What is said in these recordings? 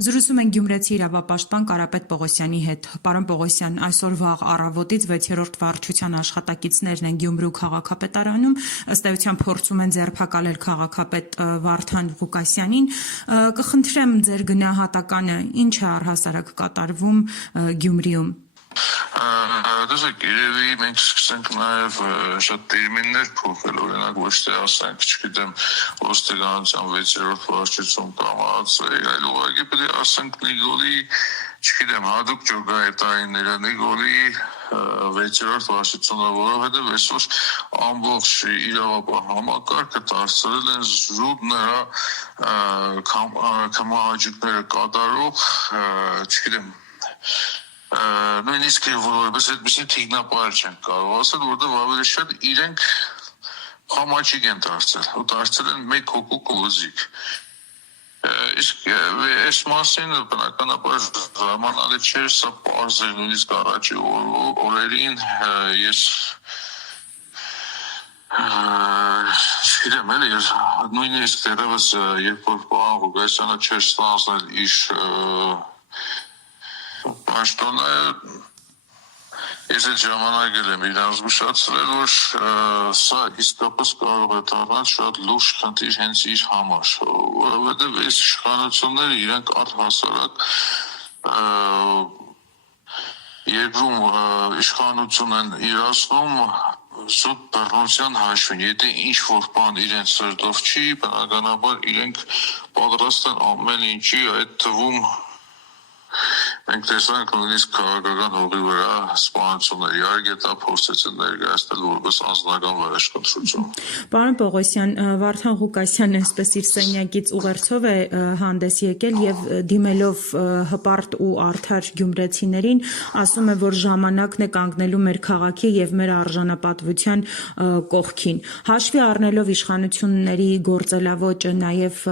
Զրուցում են գյումրեցի իրավապաշտպան Կարապետ Պողոսյանի հետ։ Պարոն Պողոսյան, այսօր վաղ առավոտից 6-րդ վարչության աշխատակիցներն են Գյումրու քաղաքապետարանում, ըստ էության փորձում են ձերբակալել քաղաքապետ Վարդան Ղուկասյանին։ Կխնդրեմ ձեր գնահատականը, ինչ է առհասարակ կատարվում Գյումրիում։ Դասեք, երևի մենք սկսենք նաև շատ տերմիններ փոխել, օրինակ ոչ թե ասենք, չգիտեմ, ոստիկանության 6-րդ վարչություն կամած, այլ ուղղակի պետք է ասենք Նիգոլի, չգիտեմ, հատուկ ջոգայտայինները, Նիգոլի 6-րդ վարչությունը, որովհետև այսօր ամբողջ իրավապահ համակարգը դարձրել են զուտ նրա կամահաճույքները կատարող, չգիտեմ, նույնիսկ որպես այդպիսի թիկնապահել չենք կարող ասել, որտեղ ավելի շատ իրենք համաճիկ են դարձել ու դարձել են մեկ հոգու կոզիկ։ Իսկ այս մասին բնականաբար ժամանալի չէր, սա պարզ էր նույնիսկ առաջի օրերին ես չգիտեմ էլի, նույնիսկ դեռևս երբ որ պարոն Ղուկասյանը չէր ստանձնել իր պաշտոնը, ես այդ ժամանակ եմ իրան զգուշացրել, որ սա իսկապես կարող է դառնալ շատ լուրջ խնդիր հենց իր համար, որովհետև այս իշխանությունները իրենք առհասարակ երկրում իշխանություն են իրացնում զուտ բռնության հաշվին, եթե ինչ-որ բան իրենց սրտով չի, բնականաբար իրենք պատրաստ են ամեն ինչի, այդ թվում մենք տեսանք նույնիսկ քաղաքական հողի վրա սպանություններ, իհարկե դա փորձեցին ներկայացնել որպես անձնական վարաշքնչություն։ Պարոն Պողոսյան, Վարդան Ղուկասյանն այսպես իր սենյակից ուղերձով է հանդես եկել եւ դիմելով հպարտ ու արդար գյումրեցիներին, ասում է, որ ժամանակն է կանգնելու մեր քաղաքի եւ մեր արժանապատվության կողքին։ Հաշվի առնելով իշխանությունների գործելավոճը, նաեւ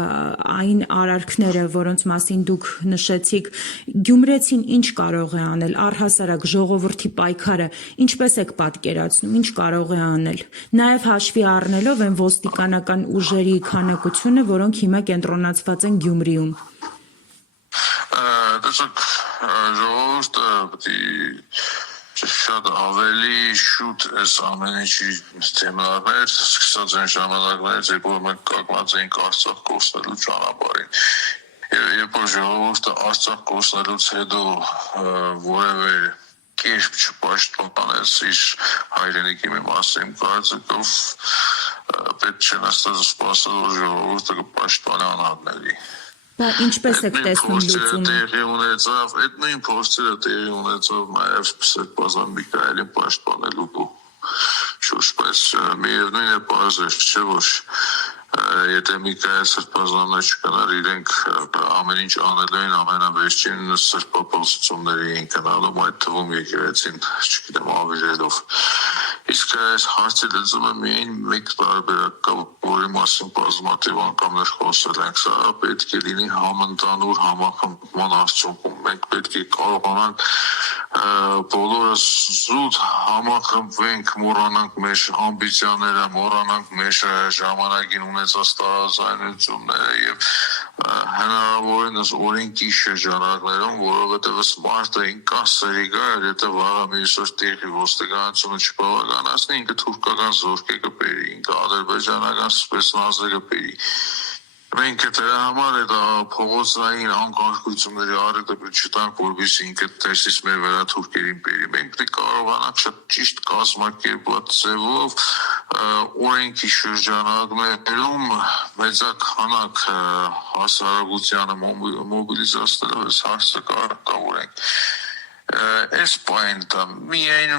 այն արարքները, որոնց մասին դուք նշեցիք, Գյումրեցին ինչ կարող է անել, առհասարակ ժողովրդի պայքարը ինչպես եք պատկերացնում, ինչ կարող է անել, նաև հաշվի առնելով են ոստիկանական ուժերի քանակությունը, որոնք հիմա կենտրոնացված են Գյումրիում։ Տեսեք, ժողովուրդը պետք է շատ ավելի շուտ այս ամեն ինչի թեմաներ, սկսած այն ժամանակներից, երբ որ մենք կանգնած էինք Արցախ կորցնելու ճանապարհին։ Երբ որ ժողովուրդը Արցախ կորցնելուց հետո որևէ կերպ չպաշտպանեց իր հայրենիքի մի մասին, կարծիքով պետք չէ նստած սպասել, որ ժողովուրդը կպաշտպանի անհատների։ Բա ինչպես եք տեսնում լուծումը։ Այդ նույն փորձերը տեղի ունեցավ նաև Սերբազան Միքայելին պաշտպանելու շուրջ, բայց միևնույն է պարզ է, չէ՞ որ եթե Միքայել Սրբազանը չկներ, իրենք ամեն ինչ անելու են ամենավերջին սրբապղծությունների էին կնալում, այդ թվում եկեղեցին, չգիտեմ, ավիրելով։ Իսկ այս հարցի լուծումը միայն մեկ տարբերակ կա, որի մասին բազմաթիվ անգամներ խոսել ենք, սա պետք է լինի համընդհանուր համախմբման արդյունքում։ Մենք պետք է կարողանանք բոլորս զուտ համախմբվենք, մոռանանք մեր ամբիցիաները, մոռանանք մեր ժամանակին ունեցած տարաձայնությունները եւ հնարավորինս օրենքի շրջանակներում, որովհետեւ մարդը ինքան սերի գա, եթե վաղը մյուսօր տեղի ոստիկանությունը չբավականացնի, ինքը թուրքական զորք կբերի, ինքը ադրբեջանական սպեցնազը կբերի։ Մենք դրա համար այդ փողոցային անկարգությունների առիթը չտանք, որովհետեւ ինքը տեսից մեր վրա թուրքերին բերի։ Մենք պետք է կարողանանք շատ ճիշտ կազմակերպված ձևով օրենքի շրջանակներում մեծականակ հասարակությանը մոբիլիզացնելով այս հարցը կարգավորենք։ Այս պայն դա միայն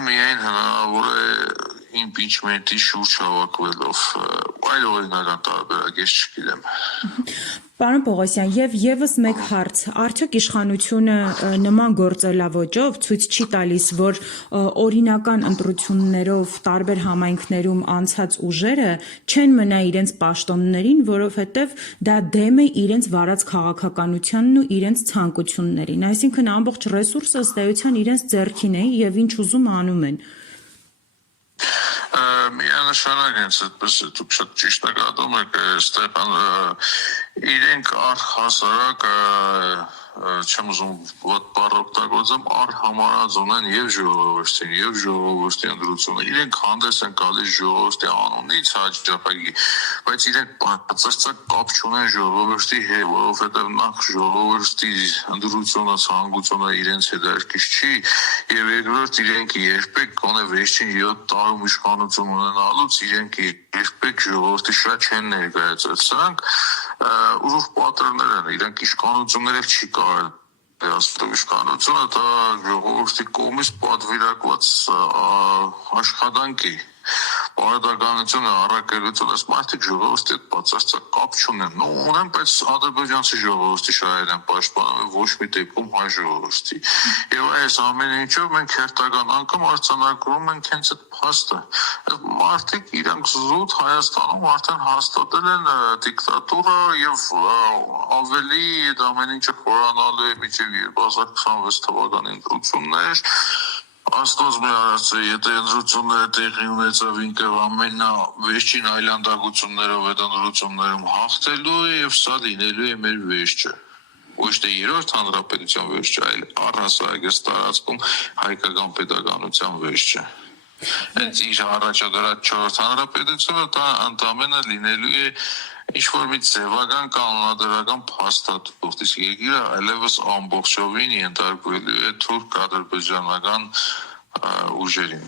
հնարավոր է իմպիչմենտի շուրջ հավաքվելով, այլ օրինական տարբերակ ես չգիտեմ։ Պարոն Պողոսյան, եւ եւս մեկ հարց, արդյոք իշխանությունը նման գործելավոճով ցույց չի տալիս, որ օրինական ընտրություններով տարբեր համայնքներում անցած ուժերը չեն մնա իրենց պաշտոններին, որովհետեւ դա դեմ է իրենց վարած քաղաքականությանն ու իրենց ցանկություններին, այսինքն ամբողջ ռեսուրսը ըստ էության իրենց ձեռքին է եւ ինչ ուզում անում են։ Միանշանակ հենց այդպես է, դուք շատ ճիշտ նկատում եք, Ստեփան, իրենք առհասարակ չեմ ուզում ված բառ օգտագործեմ, արհամարած ունեն եւ ժողովրդին, եւ ժողովրդի ընդրությունը։ Իրենք հանդես են գալիս ժողովրդի անունից հաջողակի, բայց իրենք բացարձակ կապ չունեն ժողովրդի հետ, որովհետեւ նախ ժողովրդի ընդրությունը, ցանկությունը իրենց հետաքրքիր չի, եւ երկրորդ իրենք երբեք գոնե վերջին 7 տարում իշխանություն ունենալուց իրենք երբեք ժողովրդի շատ չեն ներկայացել։ Սրանք ուժեղ պատրերներ են, իրենք իշխանությունները չի կարել դասով իշխանությունը դա ժողովրդի կողմից պատվիրակված աշխատանքի բարդականությունը առաքելությունը մարդիկ ժողովրդի հետ բացարձակ կապ չունեն ունեն, բայց ադրբեջանցի ժողովրդի շահեր են պաշտպանում ոչ մի դեպքում հայ ժողովրդի եւ այս ամեն ինչով մենք հերթական անգամ արձանագրում ենք հենց այդ փաստը մարդիկ իրանք զուտ Հայաստանում արդեն հաստատել են դիկտատուրա եւ ավելի այդ ամեն ինչը խորանալու է մինչեւ 2026 թվականի ընտրություններ Աստված մեր արածը, եթե ընտրությունները տեղի ունեցավ ինքև ամենավերջին այլանդակություններով այդ ընտրություններում հաղթելու է եւ սա լինելու է մեր վերջը։ Ոչ թե երրորդ հանրապետության վերջը, այլ առհասարակ տարածքում հայկական պետականության վերջը։ Հենց իր առաջադրած 4 հանրապետությունը դա ընդամենը լինելու է ինչ-որ մի ձևական կանոնադրական փաստաթուղթ, իսկ երկիրը այլևս ամբողջովին ենթարկվելու է թուրք-ադրբեջանական ուժերին։